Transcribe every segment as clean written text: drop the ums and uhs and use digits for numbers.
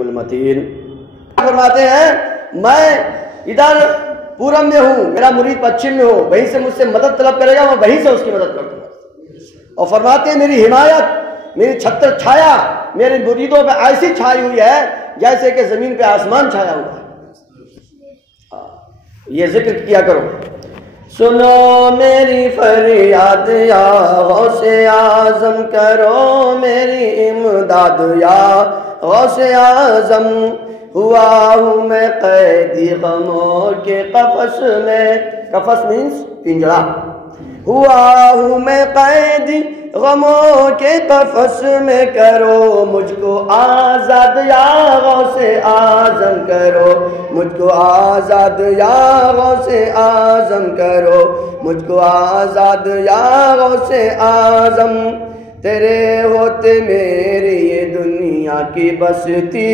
المتین فرماتے ہیں میں ادھر پورب میں ہوں، میرا مرید پچھم میں ہو، وہیں سے مجھ سے مدد طلب کرے گا، میں وہیں سے اس کی مدد کر دوں گا۔ اور فرماتے ہیں میری حمایت، میری چھتر چھایا میرے مریدوں پہ ایسی چھائی ہوئی ہے جیسے کہ زمین پہ آسمان چھایا ہوا ہے۔ یہ ذکر کیا کرو۔ سنو میری فریاد یا غوث اعظم، کرو میری امداد یا غوث اعظم، ہوا ہوں میں قیدی غموں کے قفس میں، قفس مینس پنجرا، ہوا ہوں میں قیدی غموں کے قفس میں، کرو مجھ کو آزاد یا غوث اعظم، کرو مجھ کو آزاد یا غوث اعظم، کرو مجھ کو آزاد یا غوث اعظم، تیرے ہوتے میری یہ دنیا کی بستی،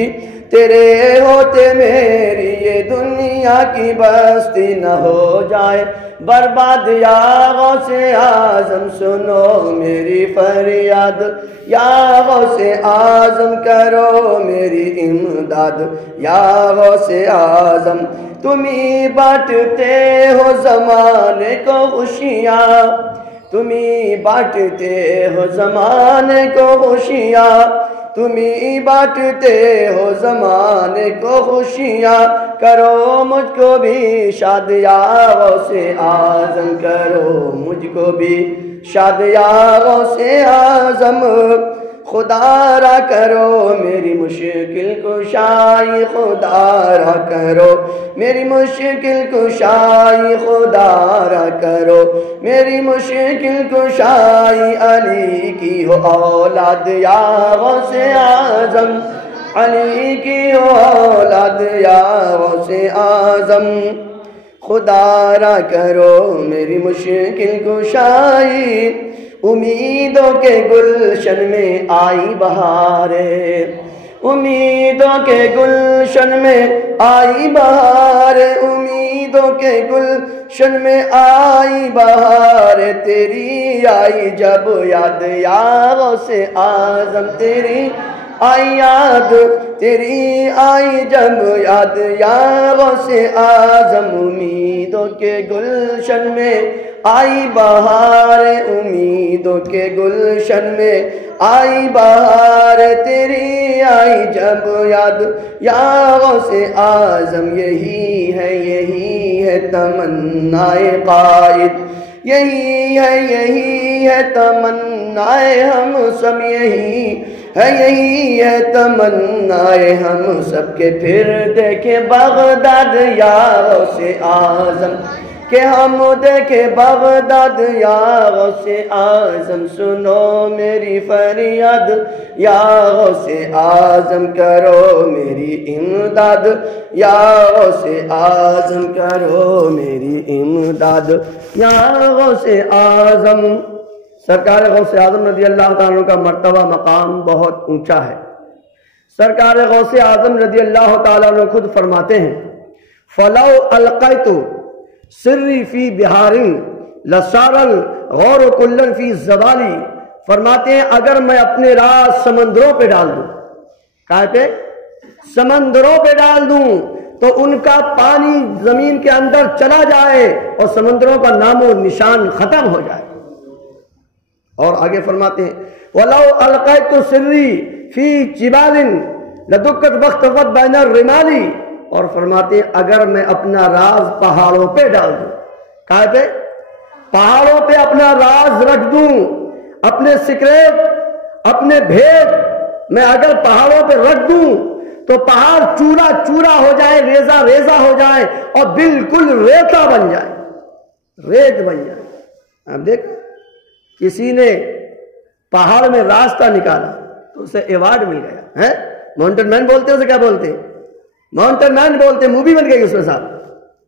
تیرے ہوتے میری یہ دنیا کی بستی نہ ہو جائے برباد یا غوث اعظم، سنو میری فریاد یا غوث اعظم، کرو میری امداد یا غوث اعظم، تم ہی بانٹتے ہو زمانے کو خوشیاں، تم ہی بانٹتے ہو زمانے کو خوشیاں، تم ہی بانٹتے ہو زمانے کو خوشیاں، کرو مجھ کو بھی شاد یا غوث اعظم، کرو مجھ کو بھی شاد یا غوث اعظم، خدا را کرو میری مشکل کشائی، خدا را کرو میری مشکل کشائی، خدا را کرو میری مشکل کشائی، علی کی ہو اولاد یا غوث اعظم، علی کی ہو اولاد یا غوث اعظم، خدا را کرو میری مشکل کشائی، امیدوں کے گلشن میں آئی بہاریں، امیدوں کے گلشن میں آئی بہاریں، امیدوں کے گلشن میں آئی بہاریں، تیری آئی جب یاد یا غوث اعظم، تیری آئی یاد، تیری آئی جب یاد یا غوث اعظم، امیدوں کے گلشن میں آئی بہار، امیدوں کے گلشن میں آئی بہار، تیری آئی جب یاد یا غوث اعظم، یہی ہے تمنائے قائد، یہی ہے تمنائے ہم سب، یہی ہے تمنائے ہم سب کے، پھر دیکھیں بغداد یا غوث اعظم، کہ ہم دیکھیں بغداد یا غوث اعظم، سنو میری فریاد یا غوث اعظم، کرو میری امداد یا غوث اعظم، کرو میری امداد یا غوث اعظم۔ سرکار غوث اعظم رضی اللہ تعالیٰ عنہ کا مرتبہ مقام بہت اونچا ہے۔ سرکار غوث اعظم رضی اللہ تعالیٰ عنہ خود فرماتے ہیں فَلَوْ أَلْقَيْتُ سِرِّي فِي بِحَارٍ لَصَارَ الْغَوْرُ كُلًّا فِي الزَّوَالِ، فرماتے ہیں اگر میں اپنے راز سمندروں پہ ڈال دوں، کہاں پہ؟ سمندروں پہ ڈال دوں تو ان کا پانی زمین کے اندر چلا جائے اور سمندروں کا نام و نشان ختم ہو جائے۔ اور آگے فرماتے ہیں وَلَوْ أَلْقَيْتُ سِرِّي فِي جِبَالٍ لَدُكَّتْ وَاخْتَفَتْ بَيْنَ الرِّمَالِ، اور فرماتے ہیں اگر میں اپنا راز پہاڑوں پہ ڈال دوں، کہاں پہ؟ پہاڑوں پہ اپنا راز رکھ دوں، اپنے سیکریٹ، اپنے بھید میں اگر پہاڑوں پہ رکھ دوں تو پہاڑ چورا چورا ہو جائے، ریزہ ریزہ ہو جائے اور بالکل ریتا بن جائے، ریت بن جائے۔ اب دیکھ کسی نے پہاڑ میں راستہ نکالا تو اسے ایوارڈ مل گیا ہے، ماؤنٹین مین بولتے ہیں، اسے کیا بولتے ہیں؟ ماؤنٹین مین بولتے ہیں، مووی بن گئی اس میں صاحب،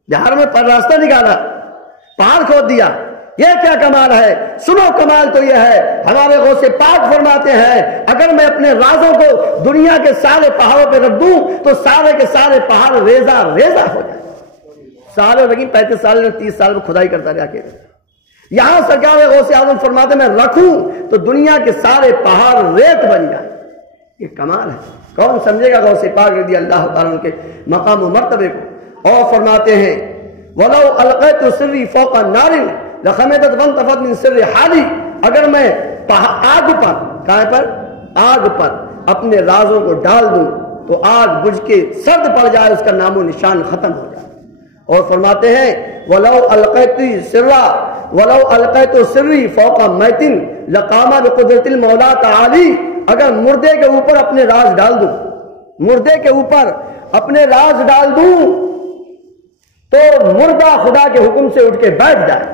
بہار میں راستہ نکالا، پہاڑ کھود دیا، یہ کیا کمال ہے؟ سنو کمال تو یہ ہے، ہمارے غوث پاک فرماتے ہیں اگر میں اپنے رازوں کو دنیا کے سارے پہاڑوں پہ رکھ دوں تو سارے کے سارے پہاڑ ریزہ ریزہ ہو جائے۔ سالوں لگی، 35 سال میں 30 سال میں کھدائی کرتا رہا کہ یہاں سرکار غوث اعظم فرماتے میں رکھوں تو دنیا کے سارے پہاڑ ریت بن جائیں۔ یہ کمال ہے۔ کون سمجھے گا غوث پاک رضی اللہ تعالیٰ عنہ کے مقام و مرتبے کو؟ اور فرماتے ہیں وَلَوْ أَلْقَيْتُ سِرِّي فَوْقَ النَّارِ لَخَمِدَتْ وَانْتَفَضْ مِنْ سِرِّ حَالِي، اگر میں آگ پر، کہاں پر؟ آگ پر اپنے رازوں کو ڈال دوں تو آگ بجھ کے سرد پڑ جائے، اس کا نام و نشان ختم ہو جائے۔ اور فرماتے ہیں وَلَوْ أَلْقَيْتُ سِرِّي فَوْقَ مَيْتٍ لَقَامَ بِقُدْرَةِ الْمَوْلَىٰ تَعَالِي، اگر مردے کے اوپر اپنے راز ڈال دوں، مردے کے اوپر اپنے راز ڈال دوں تو مردہ خدا کے حکم سے اٹھ کے بیٹھ جائے۔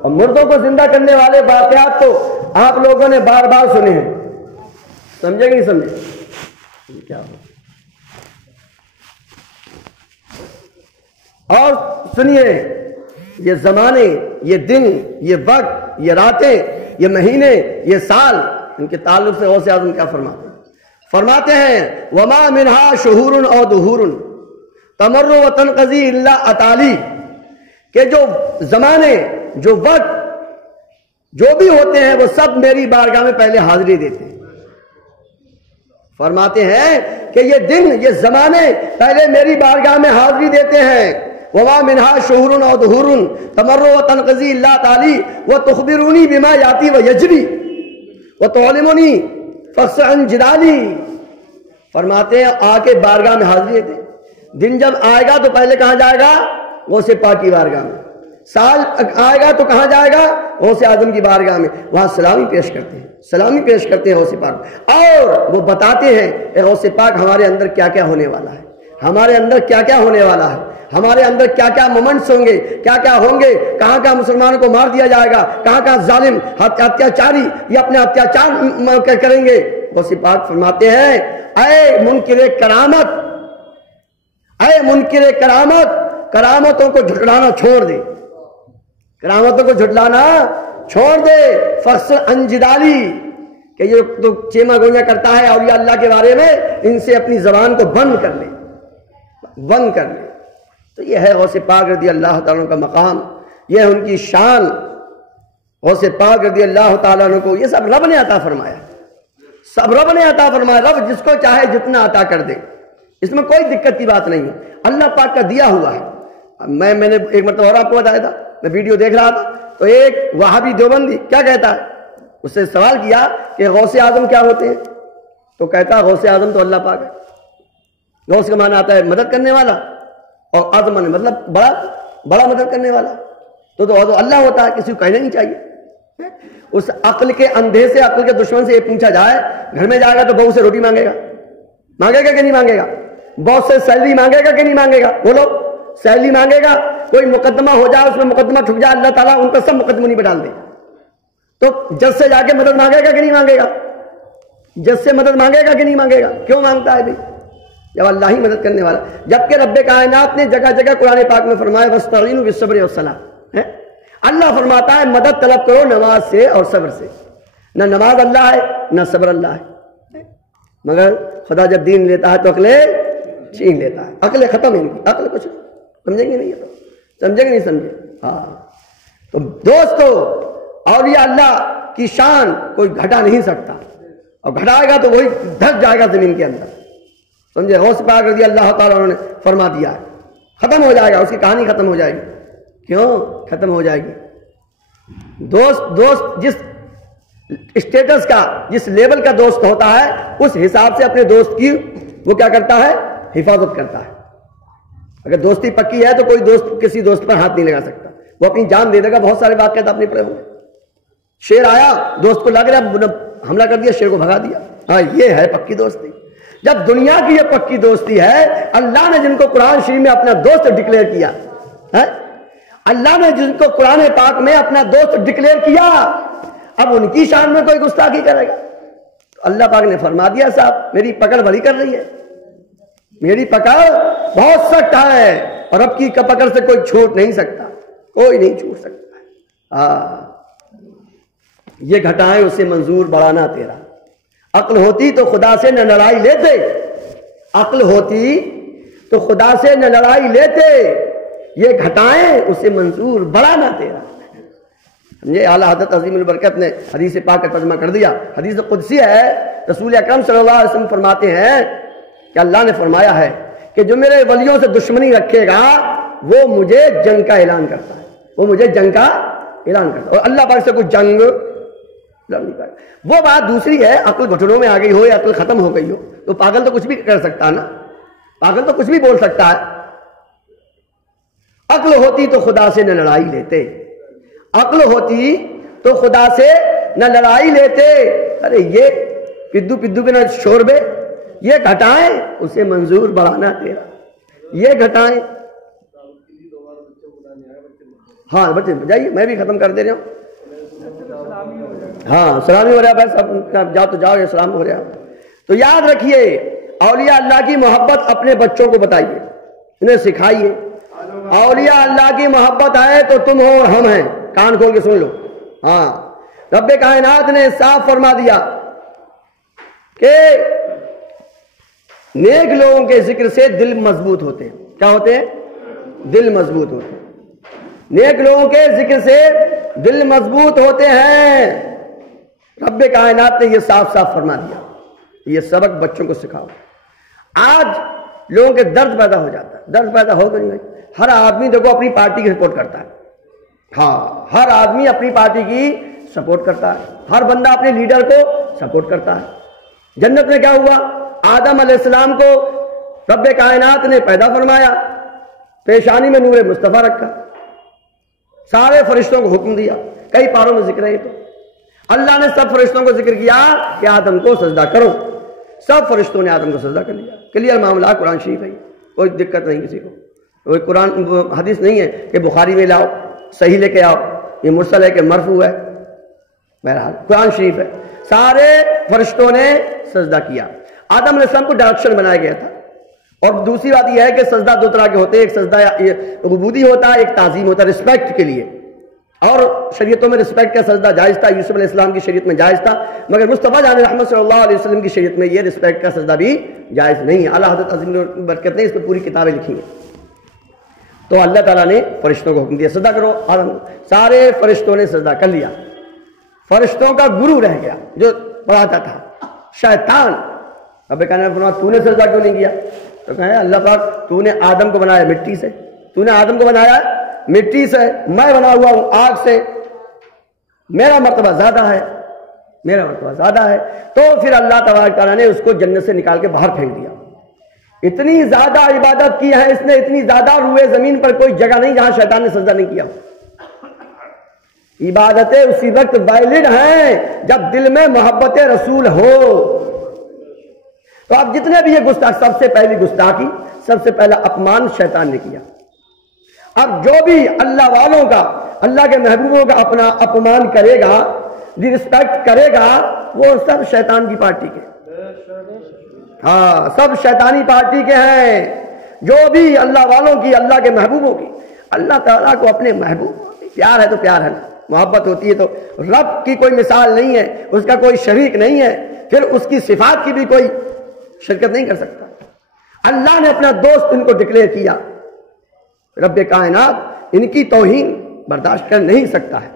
اور مردوں کو زندہ کرنے والے واقعات تو آپ لوگوں نے بار بار سنے ہیں، سمجھے کہ نہیں سمجھے؟ کیا ہو؟ اور سنیے، یہ زمانے، یہ دن، یہ وقت، یہ راتیں، یہ مہینے، یہ سال، ان کے تعلق سے غوث اعظم کیا فرماتے ہیں؟ فرماتے ہیں وَمَا مِنْهَا شُهُورٌ أَوْ دُهُورٌ تَمَرُّ وَتَنْقَضِي إِلَّا أَتَالِي، کہ جو زمانے، جو وقت، جو بھی ہوتے ہیں وہ سب میری بارگاہ میں پہلے حاضری دیتے ہیں۔ فرماتے ہیں کہ یہ دن، یہ زمانے پہلے میری بارگاہ میں حاضری دیتے ہیں۔ وَمَا مِنْهَا شُهُورٌ أَوْ دُهُورٌ تَمَرُّ وَتَنْقَضِي إِلَّا أَتَالِي وَتُخْبِرُونِي بِمَا يَأْتِي وَيَجْرِي وَتُعْلِمُنِي فَخْصَ عَنْ جِدَالِي۔ فرماتے ہیں آ کے بارگاہ میں حاضری دیتے ہیں۔ دن جب آئے گا تو پہلے کہاں جائے گا؟ غوث پاک کی بارگاہ میں۔ سال آئے گا تو کہاں جائے گا؟ غوث اعظم کی بارگاہ میں، وہاں سلامی پیش کرتے ہیں، سلامی پیش کرتے ہیں غوث پاک، اور وہ بتاتے ہیں اے غوث پاک ہمارے اندر کیا کیا ہونے والا ہے، ہمارے اندر کیا کیا ہونے والا ہے، ہمارے اندر کیا کیا مومنٹس ہوں گے، کیا کیا ہوں گے، کہاں کہاں مسلمانوں کو مار دیا جائے گا، کہاں کہاں ظالم اتیاچاری یہ اپنے اتیاچار کریں گے۔ غوث پاک فرماتے ہیں اے منکر کرامت، اے منکر کرامت، کرامتوں کو جھٹلانا چھوڑ دے، کرامتوں کو جھٹلانا چھوڑ دے۔ فصل انجدالی، کہ یہ تو چیما گوئیاں کرتا ہے اولیاء اللہ کے بارے میں، ان سے اپنی زبان کو بند کر لے، بند کر لے۔ تو یہ ہے غوث پاک رضی اللہ تعالیٰ کا مقام، یہ ہے ان کی شان۔ غوث پاک رضی اللہ تعالیٰ عنہ کو یہ سب رب نے عطا فرمایا، سب رب نے عطا فرمایا۔ رب جس کو چاہے جتنا عطا کر دے، اس میں کوئی دقت کی بات نہیں ہے، اللہ پاک کا دیا ہوا ہے۔ میں نے ایک مرتبہ اور آپ کو بتایا تھا، میں ویڈیو دیکھ رہا تھا تو ایک وہابی دیوبندی کیا کہتا ہے، اس سے سوال کیا کہ غوث اعظم کیا ہوتے ہیں، تو کہتا ہے غوث اعظم تو اللہ پاک ہے۔ غوث کا معنی آتا ہے مدد کرنے والا، اور اعظم نے مطلب بڑا مدد کرنے والا، تو اللہ ہوتا ہے، کسی کو کہنا نہیں چاہیے۔ اس عقل کے اندھے سے، عقل کے دشمن سے یہ پوچھا جائے، گھر میں جائے گا تو بہو سے روٹی مانگے گا، مانگے گا کہ نہیں مانگے گا؟ باس سے سیلری مانگے گا کہ نہیں مانگے گا؟ بولو، سیلری مانگے گا۔ کوئی مقدمہ ہو جائے، اس میں مقدمہ ٹھک جائے، اللہ تعالیٰ ان پر سب مقدموں پہ ڈال دے، تو جج سے جا کے مدد مانگے گا کہ نہیں مانگے گا؟ جج سے مدد مانگے گا کہ نہیں مانگے گا؟ کیوں مانگتا ہے بھائی؟ جب اللہ ہی مدد کرنے والا۔ جبکہ رب کائنات نے جگہ جگہ قرآن پاک میں فرمایا وَاسْتَعِینُوا بِالصَّبْرِ وَالصَّلَاةِ، اللہ فرماتا ہے مدد طلب کرو نماز سے اور صبر سے۔ نہ نماز اللہ ہے، نہ صبر اللہ ہے، مگر خدا جب دین لیتا ہے تو عقلیں چھین لیتا ہے، عقلیں ختم ہیں، عقل کچھ سمجھیں گے نہیں، تو سمجھیں گے نہیں سمجھے؟ ہاں، تو دوستو اولیاء اللہ کی شان کوئی گھٹا نہیں سکتا، اور گھٹائے گا تو وہی دھس جائے گا زمین کے اندر، سمجھے؟ غوث پاک رضی اللہ تعالیٰ نے فرما دیا ہے، ختم ہو جائے گا، اس کی کہانی ختم ہو جائے گی۔ کیوں ختم ہو جائے گی؟ دوست جس اسٹیٹس کا، جس لیول کا دوست ہوتا ہے، اس حساب سے اپنے دوست کی وہ کیا کرتا ہے؟ حفاظت کرتا ہے۔ اگر دوستی پکی ہے تو کوئی دوست کسی دوست پر ہاتھ نہیں لگا سکتا، وہ اپنی جان دے دے گا۔ بہت سارے واقعات آپ نے پڑھے ہوں گے، شیر آیا، دوست کو لگ رہا، حملہ کر دیا، شیر کو بھگا دیا۔ ہاں، یہ ہے پکی دوستی۔ جب دنیا کی یہ پکی دوستی ہے، اللہ نے جن کو قرآن شریف میں اپنا دوست ڈکلیئر کیا ہے، اللہ نے جن کو قرآن پاک میں اپنا دوست ڈکلیئر کیا، اب ان کی شان میں کوئی گستاخی کرے گا؟ تو اللہ پاک نے فرما دیا صاحب میری پکڑ بڑی کر رہی ہے، میری پکڑ بہت سخت ہے، اور اب کی پکڑ سے کوئی چھوٹ نہیں سکتا، کوئی نہیں چھوٹ سکتا ہے۔ یہ گھٹائیں اسے منظور بڑھانا تیرا۔ عقل ہوتی تو خدا سے نہ لڑائی لیتے، عقل ہوتی تو خدا سے نہ لڑائی لیتے، یہ گھٹائیں اسے منظور بڑھانا تیرا۔ سمجھے؟ اعلیٰ حضرت عظیم البرکت نے حدیث پاک کا ترجمہ کر دیا. حدیث قدسی ہے. رسول اکرم صلی اللہ علیہ وسلم فرماتے ہیں کہ اللہ نے فرمایا ہے کہ جو میرے ولیوں سے دشمنی رکھے گا وہ مجھے جنگ کا اعلان کرتا ہے. وہ مجھے جنگ کا اعلان کرتا ہے. اور اللہ پاک سے کوئی جنگ نہیں کرتا. وہ بات دوسری ہے، عقل گھٹنوں میں آ گئی ہو یا عقل ختم ہو گئی ہو تو پاگل تو کچھ بھی کر سکتا ہے نا. پاگل تو کچھ بھی بول سکتا ہے. عقل ہوتی تو خدا سے نہ لڑائی لیتے. عقل ہوتی تو خدا سے نہ لڑائی لیتے. ارے یہ پدو پدو کے نہ شوربے، یہ گھٹائیں اسے منظور بڑھانا تیرا. یہ گھٹائیں. ہاں بچے جائیے، میں بھی ختم کر دے رہا ہوں. ہاں سلامی ہو رہا ہے، بس جاؤ تو جاؤ، یہ سلام ہو رہا. تو یاد رکھیے، اولیاء اللہ کی محبت اپنے بچوں کو بتائیے، انہیں سکھائیے. اولیاء اللہ کی محبت ہے تو تم ہو اور ہم ہیں. کان کھول کے سن لو. ہاں رب کائنات نے صاف فرما دیا کہ نیک لوگوں کے ذکر سے دل مضبوط ہوتے ہیں. کیا ہوتے ہیں؟ دل مضبوط ہوتے ہیں. نیک لوگوں کے ذکر سے دل مضبوط ہوتے ہیں. رب کائنات نے یہ صاف صاف فرما دیا. یہ سبق بچوں کو سکھاؤ. آج لوگوں کے درد پیدا ہو جاتا ہے. درد پیدا ہو نہیں. ہر آدمی دیکھو اپنی پارٹی کی سپورٹ کرتا ہے. ہاں ہر آدمی اپنی پارٹی کی سپورٹ کرتا ہے. ہر بندہ اپنے لیڈر کو سپورٹ کرتا ہے. جنت میں کیا ہوا؟ آدم علیہ السلام کو رب کائنات نے پیدا فرمایا، پیشانی میں نور مصطفیٰ رکھا، سارے فرشتوں کو حکم دیا. کئی پاروں میں ذکر ہے. تو اللہ نے سب فرشتوں کو ذکر کیا کہ آدم کو سجدہ کرو. سب فرشتوں نے آدم کو سجدہ کر لیا. کلیئر معاملہ. قرآن شریف ہے، کوئی دقت نہیں کسی کو. کوئی قرآن حدیث نہیں ہے کہ بخاری میں لاؤ صحیح لے کے آؤ، یہ مرسل ہے کہ مرفوع ہے. بہرحال قرآن شریف ہے. سارے فرشتوں نے سجدہ کیا. آدم علیہ السلام کو ڈائریکشن بنایا گیا تھا. اور دوسری بات یہ ہے کہ سجدہ دو طرح کے ہوتے ہیں. ایک سجدہ عبودی ہوتا ہے، ایک تعظیم ہوتا ہے، رسپیکٹ کے لیے. اور شریعتوں میں رسپیکٹ کا سجدہ جائز تھا. یوسف علیہ السلام کی شریعت میں جائز تھا، مگر مصطفیٰ جان رحمت صلی اللہ علیہ وسلم کی شریعت میں یہ رسپیکٹ کا سجدہ بھی جائز نہیں ہے. اعلیٰ حضرت عظیم برکت نے اس پہ پوری کتابیں لکھی ہیں. تو اللہ تعالیٰ نے فرشتوں کو حکم دیا سجدہ کرو. سارے فرشتوں نے سجدہ کر لیا. فرشتوں کا گرو رہ گیا جو پڑھاتا تھا شیطان. اب کہنا فرمایا تو نے سجدہ کیوں نہیں کیا؟ تو کہا اللہ پاک تو نے آدم کو بنایا مٹی سے، تو نے آدم کو بنایا مٹی سے، میں بنا ہوا ہوں آگ سے، میرا مرتبہ زیادہ ہے، میرا مرتبہ زیادہ ہے. تو پھر اللہ تبارک تعالیٰ نے اس کو جنت سے نکال کے باہر پھینک دیا. اتنی زیادہ عبادت کی ہے اس نے، اتنی زیادہ روئے زمین پر کوئی جگہ نہیں جہاں شیطان نے سجدہ نہیں کیا. عبادتیں اسی وقت ویلڈ ہیں جب دل میں محبت رسول ہو. تو اب جتنے بھی یہ گستاخ، سب سے پہلی گستاخی، سب سے پہلا اپمان شیطان نے کیا. اب جو بھی اللہ والوں کا، اللہ کے محبوبوں کا اپنا اپمان کرے گا، ڈی رسپیکٹ کرے گا، وہ سب شیطان کی پارٹی کے. ہاں سب شیطانی پارٹی کے ہیں. جو بھی اللہ والوں کی، اللہ کے محبوبوں کی، اللہ تعالیٰ کو اپنے محبوب پیار ہے تو پیار ہے نا، محبت ہوتی ہے تو رب کی کوئی مثال نہیں ہے، اس کا کوئی شریک نہیں ہے، پھر اس کی صفات کی بھی کوئی شرکت نہیں کر سکتا. اللہ نے اپنا دوست ان کو ڈکلیئر کیا. رب کائنات ان کی توہین برداشت کر نہیں سکتا ہے.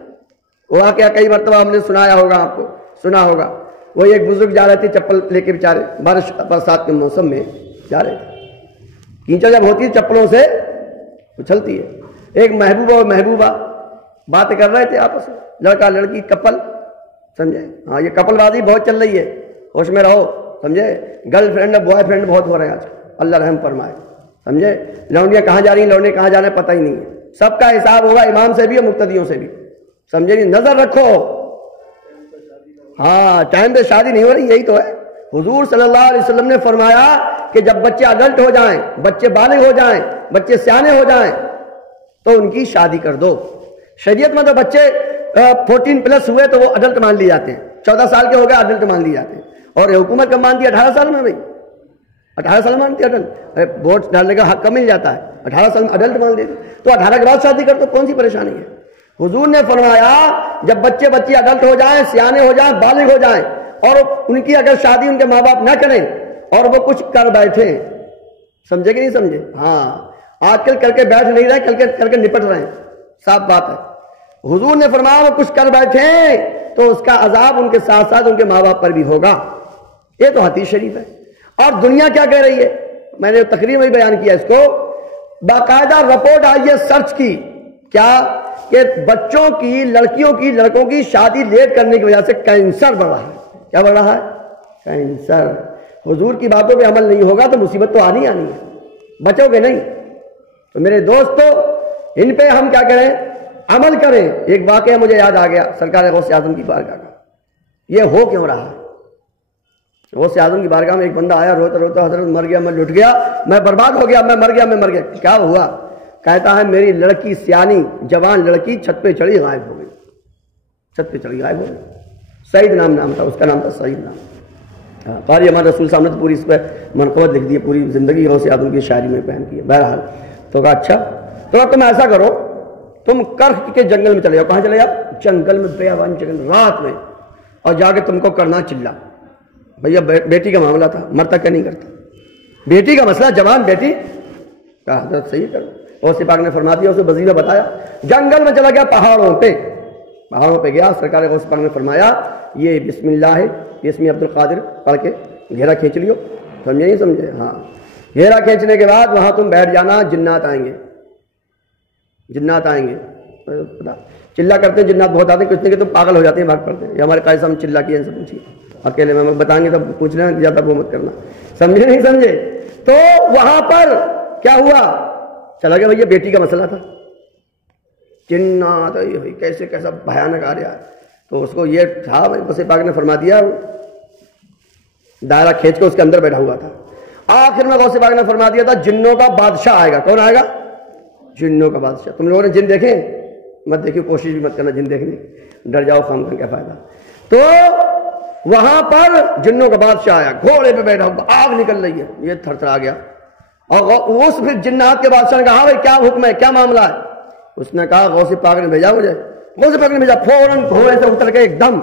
وہ واقعہ کئی مرتبہ ہم نے سنایا ہوگا، آپ کو سنا ہوگا. وہ ایک بزرگ جا رہے تھے چپل لے کے، بیچارے بارش برسات کے موسم میں جا رہے تھے. کیچڑ جب ہوتی ہے چپلوں سے اچھلتی ہے. ایک محبوبہ اور محبوبہ بات کر رہے تھے آپس میں، لڑکا لڑکی کپل، سمجھے؟ ہاں یہ کپل بازی بہت چل رہی ہے، ہوش میں رہو، سمجھے؟ گرل فرینڈ بوائے فرینڈ بہت ہو رہے ہیں آج، اللہ رحم فرمائے، سمجھے؟ لونڈیاں کہاں جا رہی ہیں، لونڈے کہاں جانا پتہ ہی نہیں ہے. سب کا حساب ہوگا امام سے بھی اور مقتدیوں سے بھی، سمجھے؟ نظر رکھو. ہاں ٹائم پہ شادی نہیں ہو رہی، یہی تو ہے. حضور صلی اللہ علیہ وسلم نے فرمایا کہ جب بچے اڈلٹ ہو جائیں، بچے بالغ ہو جائیں، بچے سیانے ہو جائیں تو ان کی شادی کر دو. شریعت میں تو بچے 14 پلس ہوئے تو وہ اڈلٹ مان لیے جاتے ہیں. 14 سال کے ہو گئے اڈلٹ مان لیے جاتے ہیں. اور حکومت کب مانتی ہے؟ 18 سال میں. بھائی 18 سال مانتی ہے اڈلٹ. ووٹ ڈالنے کا حق کم مل جاتا ہے، 18 سال میں اڈلٹ مان دیتے. تو 18 کے بعد شادی کر تو کون سی پریشانی ہے؟ حضور نے فرمایا جب بچے بچی اڈلٹ ہو جائیں، سیانے ہو جائیں، بالغ ہو جائیں، اور ان کی اگر شادی ان کے ماں باپ نہ کریں اور وہ کچھ کر بیٹھے، سمجھے کہ نہیں سمجھے؟ ہاں آج کل کر کے بیٹھ نہیں رہے، کر کے نپٹ رہے ہیں. صاف بات ہے. حضور نے فرمایا وہ کچھ کر بیٹھے تو اس کا عذاب ان کے ساتھ ساتھ ان کے ماں باپ پر بھی ہوگا. یہ تو حدیث شریف ہے. اور دنیا کیا کہہ رہی ہے؟ میں نے تقریر میں بیان کیا اس کو. باقاعدہ رپورٹ آئی ہے سرچ کی، کیا کہ بچوں کی، لڑکیوں کی، لڑکوں کی شادی لیٹ کرنے کی وجہ سے کینسر بڑھ رہا ہے. کیا بڑھ رہا ہے؟ کینسر. حضور کی باتوں پہ عمل نہیں ہوگا تو مصیبت تو آنی ہے، بچو گے نہیں. تو میرے دوستو، ان پہ ہم کیا کریں؟ عمل کریں. ایک واقعہ مجھے یاد آ گیا سرکار غوث اعظم کی بارگاہ کا. یہ ہو کیوں رہا ہے؟ غوث اعظم کی بارگاہ میں ایک بندہ آیا روتا روتا، حضرت مر گیا، میں لٹ گیا، میں برباد ہو گیا، میں مر گیا، میں مر گیا. کیا ہوا؟ کہتا ہے میری لڑکی سیانی جوان لڑکی چھت پہ چڑھی غائب ہو گئی. چھت پہ چڑھی غائب ہو گئی. سعید نام تھا اس کا، نام تھا سعید نام. قاری ہمارے رسول صاحب نے پوری اس پہ منقبت لکھ دی، پوری زندگی غوث اعظم کی شاعری میں بیان کی ہے. بہرحال تو کہا اچھا تو تم ایسا کرو، تم کرخ کے جنگل میں چلے جاؤ. کہاں چلے جاؤ؟ جنگل میں، بیابان جنگل، رات میں، اور جا کے تم کو کرنا چلا. بھیا بیٹی کا معاملہ تھا، مرتا کیا نہیں کرتا، بیٹی کا مسئلہ، جوان بیٹی. کہا حضرت صحیح کرو. غوث پاک نے فرما دیا، اسے وظیفہ بتایا. جنگل میں چلا گیا، پہاڑوں پہ گیا. سرکار غوث پاک نے فرمایا یہ بسم اللہ ہے، یہ اسم عبد القادر پڑھ کے گھیرا کھینچ لیو. سمجھے نہیں سمجھے؟ ہاں. گھیرا کھینچنے کے بعد وہاں تم بیٹھ جانا، جنات آئیں گے. جنات آئیں گے. چلا کرتے ہیں جنات، بہت آتے ہیں، کچھ نہیں کہ تم پاگل ہو جاتے ہیں، بھاگ پڑتے ہیں. یہ ہمارے قائد صاحب چلا کیا، ان سے پوچھیے. اکیلے میں بتائیں گے تب پوچھ لینا، زیادہ وہ مت کرنا. سمجھے نہیں سمجھے؟ تو وہاں پر کیا ہوا؟ چلا گیا. بھیا بیٹی کا مسئلہ تھا. جنات کیسے کیسا بھیانک آ رہا ہے. تو اس کو یہ تھا، غوث پاک نے فرما دیا، دائرہ کھینچ کے اس کے اندر بیٹھا ہوا تھا. آخر میں غوث پاک نے فرما دیا تھا جنوں کا بادشاہ آئے گا. کون آئے گا؟ جنوں کا بادشاہ. تم لوگوں نے جن دیکھے؟ مت دیکھیے، کوشش بھی مت کرنا جن دیکھنے، ڈر جاؤ خام کا کیا فائدہ. تو وہاں پر جنوں کا بادشاہ آیا، گھوڑے پہ بیٹھا ہوا، آگ نکل رہی ہے. یہ تھر تھر آ گیا. اور اس پھر جنات کے بادشاہ نے کہا بھائی کیا حکم ہے، کیا معاملہ ہے؟ اس نے کہا غوث پاک نے بھیجا مجھے. غوث پاک نے بھیجا. فوراً گھوڑے سے اتر کے ایک دم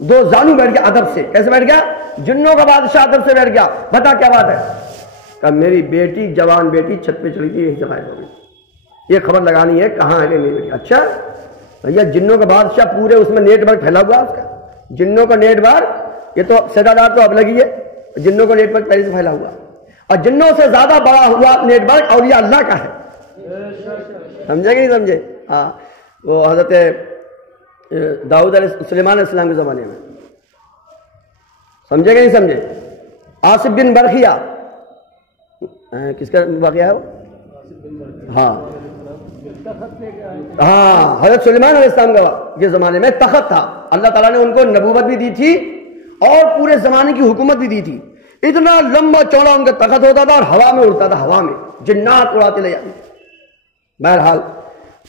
دو زانو بیٹھ گیا ادب سے. کیسے بیٹھ گیا؟ جنوں کا بادشاہ ادب سے بیٹھ گیا. بتا کیا بات ہے؟ کہ میری بیٹی، جوان بیٹی چھت پہ چڑھی تھی، یہیں سے غائب ہو گئی. یہ خبر لگانی ہے کہاں ہے میری بیٹی. اچھا بھیا جنوں کا بادشاہ، پورے اس میں نیٹ ورک پھیلا ہوا اس کا. جنوں کا نیٹ ورک، یہ تو سیدادار تو اب لگی ہے، جنوں کا نیٹ ورک پہلے سے پھیلا ہوا. اور جنوں سے زیادہ بڑا ہوا نیٹ ورک اولیاء اللہ کا ہے. سمجھے کہ نہیں سمجھے؟ ہاں. وہ حضرت داؤد علیہ سلیمان علیہ السلام کے زمانے میں، سمجھے کہ نہیں سمجھے؟ آصف بن برخیہ، کس کا واقعہ ہے وہ؟ ہاں ہاں، حضرت سلیمان علیہ السلام کے زمانے میں تخت تھا. اللہ تعالیٰ نے ان کو نبوت بھی دی تھی اور پورے زمانے کی حکومت بھی دی تھی. اتنا لمبا چوڑا ان کا تخت ہوتا تھا اور ہوا میں اڑتا تھا، ہوا میں جنات اڑاتے لے جاتے. بہرحال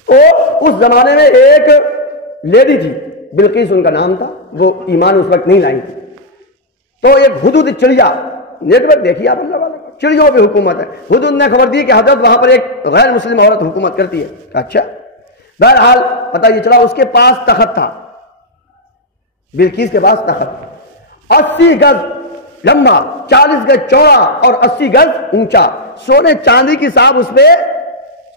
تو اس زمانے میں ایک لیڈی تھی، بلقیس ان کا نام تھا. وہ ایمان اس وقت نہیں لائی تھی. تو ایک ہدہد چڑیا، نیٹ ورک دیکھیے آپ، اللہ والے چڑیوں پہ حکومت ہے. ہدہد نے خبر دی کہ حضرت وہاں پر ایک غیر مسلم عورت حکومت کرتی ہے. اچھا. بہرحال پتہ یہ چلا اس کے پاس تخت تھا، بلقیس کے پاس تخت 80 گز لمبا، 40 گز چوڑا اور 80 گز اونچا. سونے چاندی کی صاحب اس پہ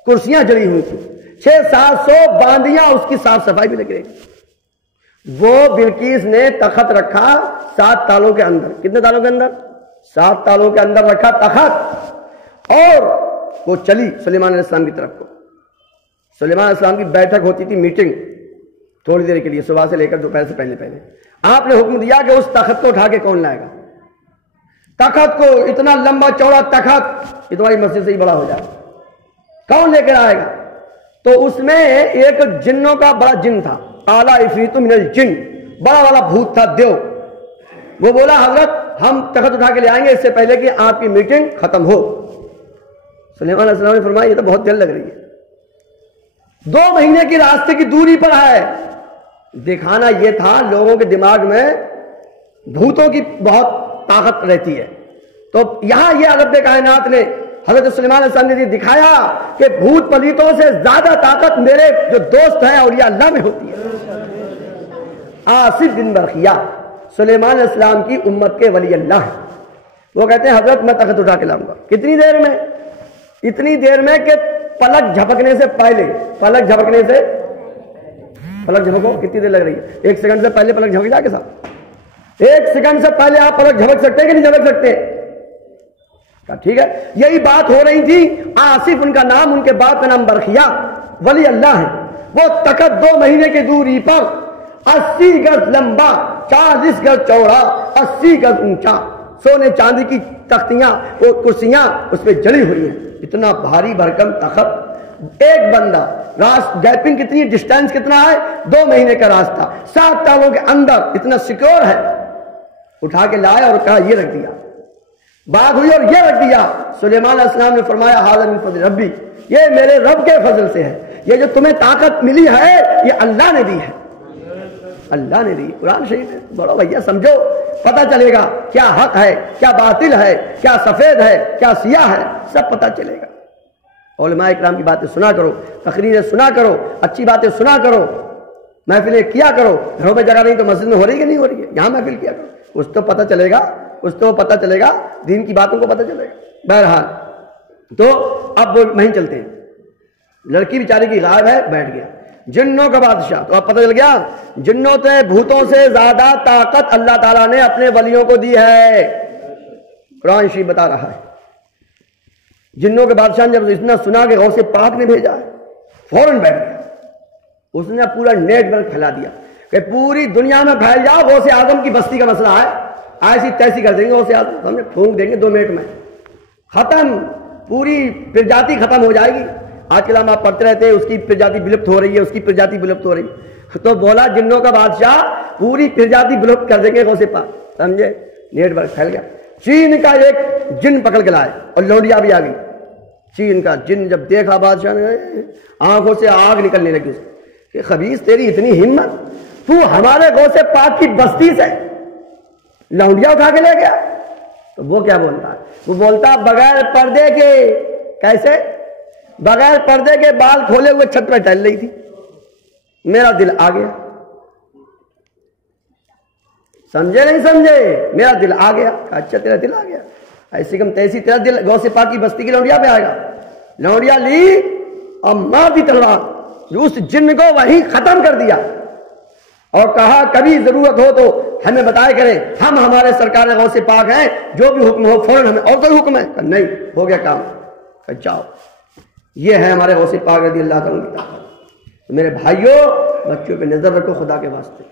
کرسیاں جڑی ہوئی تھی. 600-700 باندیاں اس کی صاف صفائی بھی لگ رہی تھی. وہ بلقیس نے تخت رکھا 7 تالوں کے اندر. کتنے تالوں کے اندر؟ 7 تالوں کے اندر رکھا تخت. اور وہ چلی سلیمان علیہ السلام کی طرف کو. سلیمان علیہ السلام کی بیٹھک ہوتی تھی، میٹنگ تھوڑی دیر کے لیے، صبح سے لے کر دوپہر سے پہلے. آپ نے حکم دیا کہ اس تخت کو اٹھا کے کون لائے گا؟ تخت کو، اتنا لمبا چوڑا تخت، یہ تمہاری مسجد سے ہی بڑا ہو جائے، کون لے کر آئے گا؟ تو اس میں ایک جنوں کا بڑا جن تھا، اعلیٰ عفریت من الجن، بڑا والا بھوت تھا، دیو. وہ بولا حضرت ہم تخت اٹھا کے لے آئیں گے اس سے پہلے کہ آپ کی میٹنگ ختم ہو. سلیمان علیہ السلام نے فرمایا یہ تو بہت دیر لگ رہی ہے، 2 مہینے کی راستے کی دوری پر ہے. دکھانا یہ تھا لوگوں کے دماغ میں بھوتوں کی بہت طاقت رہتی ہے. تو یہاں یہ رب کائنات نے حضرت سلیمان علیہ السلام نے دکھایا کہ بھوت پلیتوں سے زیادہ طاقت میرے جو دوست ہیں اولیاء اللہ میں ہوتی ہے. آصف بن برخیہ سلیمان علیہ السلام کی امت کے ولی اللہ ہے. وہ کہتے ہیں حضرت میں تخت اٹھا کے لاؤں گا. کتنی دیر میں؟ اتنی دیر میں کہ پلک جھپکنے سے پہلے، پلک جھپکنے سے پلک جھپکو, کتنی دیر لگ رہی ہے؟ 1 سیکنڈ سے پہلے پلک جھپک جا کے صاحب, 1 سیکنڈ سے پہلے آپ پلک جھپک سکتے کہ نہیں جھپک سکتے؟ ٹھیک ہے, یہی بات ہو رہی تھی. آصف ان کا نام, ان کے باپ کا نام برخیا, ولی اللہ ہے. وہ تخت 2 مہینے کی دوری پر 80 گز لمبا, 40 گز چوڑا, 80 گز اونچا, سونے چاندی کی تختیاں, وہ کرسیاں اس پہ جڑی ہوئی ہیں. اتنا بھاری بھرکم تخت, ایک بندہ, گیپنگ کتنی, ڈسٹینس کتنا ہے, 2 مہینے کا راستہ, 7 تالوں کے اندر, اتنا سیکیور ہے. اٹھا کے لایا اور کہا یہ رکھ دیا, بات ہوئی اور یہ رکھ دیا. سلیمان علیہ السلام نے فرمایا ھذا من فضل ربی, یہ میرے رب کے فضل سے ہے. یہ جو تمہیں طاقت ملی ہے یہ اللہ نے دی ہے, اللہ نے دی. قرآن شریف ہے, بڑو بھیا سمجھو, پتہ چلے گا کیا حق ہے, کیا باطل ہے, کیا سفید ہے, کیا سیاہ ہے, سب پتہ چلے گا. علماء اکرام کی باتیں سنا کرو, تقریریں سنا کرو, اچھی باتیں سنا کرو, محفلیں کیا کرو. گھروں میں جگہ نہیں تو مسجد میں ہو رہی ہے کہ نہیں ہو رہی ہے, یہاں محفل کیا کرو. اس تو پتہ چلے گا, اس تو پتہ چلے گا, دین کی باتوں کو پتہ چلے گا. بہرحال تو اب وہ وہیں چلتے ہیں. لڑکی بیچاری کی غائب ہے, بیٹھ گیا. جنوں کا بادشاہ, تو اب پتہ چل گیا جنوں سے, بھوتوں سے زیادہ طاقت اللہ تعالیٰ نے اپنے ولیوں کو دی ہے. قرآن شریف بتا رہا ہے. جنوں کے بادشاہ نے جب اتنا سنا کہ غوث پاک نے بھیجا ہے, فوراً بیٹھ گیا. اس نے پورا نیٹ ورک پھیلا دیا کہ پوری دنیا میں پھیل جاؤ, غوث اعظم کی بستی کا مسئلہ ہے, ایسی تیسی کر دیں گے غوث اعظم, ہم نے پھونک دیں گے 2 منٹ میں, ختم, پوری پرجاتی ختم ہو جائے گی. آج کل ہم آپ پڑھتے رہتے ہیں اس کی پرجاتی ولپت ہو رہی ہے, اس کی پرجاتی ولپت ہو رہی ہے. تو بولا جنوں کا بادشاہ پوری پرجاتی ولپت کر دیں گے غوث پاک, سمجھے؟ نیٹ ورک پھیل گیا. چین کا ایک جن پکڑ کے لائے اور لوڈیا بھی آ گئی. چین کا جن جب دیکھا بادشاہ نے, آنکھوں سے آگ نکلنے لگی کہ خبیث تیری اتنی ہمت, تو ہمارے غوث پاک کی بستی سے لونڈیا اٹھا کے لے گیا. تو وہ کیا بولتا ہے؟ وہ بولتا بغیر پردے کے. کیسے؟ بغیر پردے کے, بال کھولے ہوئے چھت پہ ٹہل رہی تھی. میرا دل آ گیا. سمجھے نہیں سمجھے؟ میرا دل آ گیا. اچھا تیرا دل آ گیا, ایسی کم تیسی تیرا دل غوث پاک کی بستی کی لونڈیا پہ آئے گا. لونڈیا لی اور مار دی تلوار, اس جن کو وہیں ختم کر دیا اور کہا کبھی ضرورت ہو تو ہمیں بتایا کریں, ہم ہمارے سرکار غوث پاک ہیں, جو بھی حکم ہو فوراً ہمیں. اور کوئی حکم ہے؟ کہ نہیں, ہو گیا کام, کہ جاؤ. یہ ہے ہمارے غوث پاک رضی اللہ تعالیٰ کی طاقت. تو میرے بھائیوں, بچوں پہ نظر رکھو خدا کے واسطے.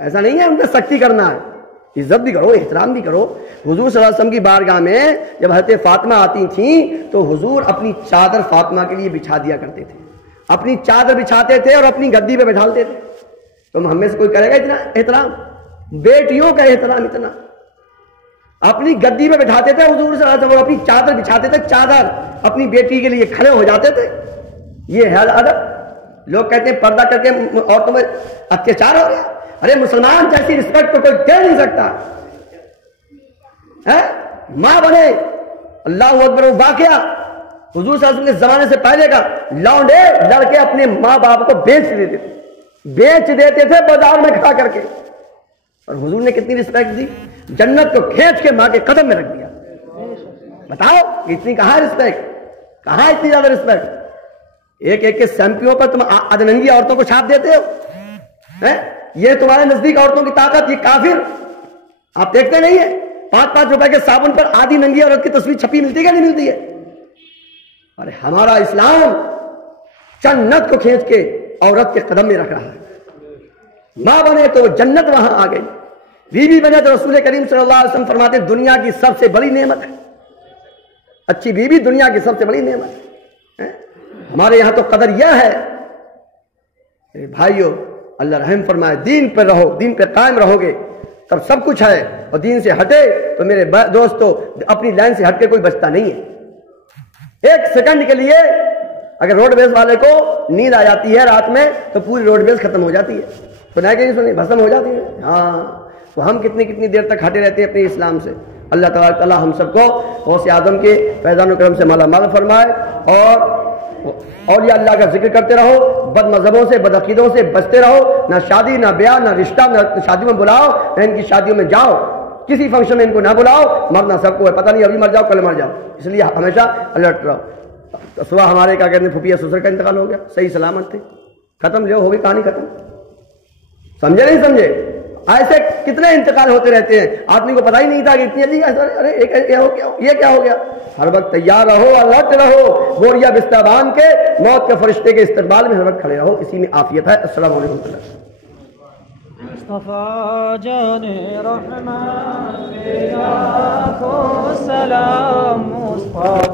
ایسا نہیں ہے ان پہ سختی کرنا ہے, عزت بھی کرو, احترام بھی کرو. حضور صلی اللہ علیہ وسلم کی بارگاہ میں جب حضرت فاطمہ آتی تھیں تو حضور اپنی چادر فاطمہ کے لیے بچھا دیا کرتے تھے, اپنی چادر بچھاتے تھے اور اپنی گدی پہ بٹھالتے تھے. تو ہم میں سے کوئی کرے گا اتنا احترام؟ بیٹیوں کا احترام اتنا, اپنی گدی پہ بٹھاتے تھے حضور صلی اللہ علیہ وسلم, اپنی چادر بچھاتے تھے, چادر اپنی بیٹی کے لیے کھڑے ہو جاتے تھے. یہ ہے ادب. لوگ کہتے ہیں پردہ کر کے عورتوں میں اتیاچار ہو گیا. ارے مسلمان جیسی رسپیکٹ تو کوئی دے نہیں سکتا ہے. ماں بنے, اللہ اکبر. واقعہ حضور صلی اللہ علیہ وسلم کے زمانے سے پہلے کا, لونڈے لڑکے اپنے ماں باپ کو بیچ دیتے تھے بازار میں کھڑا کر کے. اور حضور نے کتنی رسپیکٹ دی, جنت کو کھینچ کے ماں کے قدم میں رکھ دیا. بتاؤ اتنی کہاں رسپیکٹ, کہاں اتنی زیادہ رسپیکٹ. ایک ایک کے سیمپیوں پر تم ادننگی عورتوں کو چھاپ دیتے ہو. یہ تمہارے نزدیک عورتوں کی طاقت, یہ کافر. آپ دیکھتے نہیں ہیں 5-5 روپے کے صابن پر آدھی ننگی عورت کی تصویر چھپی ملتی ہے کہ نہیں ملتی ہے؟ ارے ہمارا اسلام جنت کو کھینچ کے عورت کے قدم میں رکھ رہا ہے. ماں بنے تو جنت وہاں آ گئی, بیوی بنے تو رسول کریم صلی اللہ علیہ وسلم فرماتے دنیا کی سب سے بڑی نعمت ہے. اچھی بیوی دنیا کی سب سے بڑی نعمت ہے. ہمارے یہاں تو قدر یہ ہے. بھائیو اللہ رحم فرمائے, دین پر رہو, دین پہ قائم رہو گے تب سب کچھ ہے. اور دین سے ہٹے تو میرے دوستو اپنی لائن سے ہٹ کے کوئی بچتا نہیں ہے. 1 سیکنڈ کے لیے اگر روڈ بیس والے کو نیند آ جاتی ہے رات میں تو پوری روڈ بیس ختم ہو جاتی ہے. سنا کہ نہیں سنی, بھسم ہو جاتی ہے. ہاں, تو ہم کتنی دیر تک ہٹے رہتے ہیں اپنے اسلام سے. اللہ تبارک تعالیٰ ہم سب کو غوث اعظم کے فیضان و کرم سے مالا مال فرمائے. اور یہ اللہ کا ذکر کرتے رہو, بد مذہبوں سے بد عقیدوں سے بچتے رہو. نہ شادی نہ بیاہ نہ رشتہ, نہ شادیوں میں بلاؤ نہ ان کی شادیوں میں جاؤ, کسی فنکشن میں ان کو نہ بلاؤ. مرنا سب کو ہے, پتہ نہیں ابھی مر جاؤ کل مر جاؤ, اس لیے ہمیشہ الرٹ رہو. صبح ہمارے کیا کہتے ہیں پھپھیا سسر کا انتقال ہو گیا, صحیح سلامت تھے, ختم, لے ہو گئی کہانی ختم. سمجھے نہیں سمجھے؟ ایسے کتنے انتقال ہوتے رہتے ہیں، آدمی کو پتہ ہی نہیں تھا کہ اتنی جلدی، ارے یہ کیا ہو گیا۔ ہر وقت تیار رہو، الرٹ رہو، بوریا بستر باندھ کے موت کے فرشتے کے استقبال میں ہر وقت کھڑے رہو، اسی میں عافیت ہے۔ السلام علیکم۔ مصطفیٰ جان رحمان کو سلام، مصطفیٰ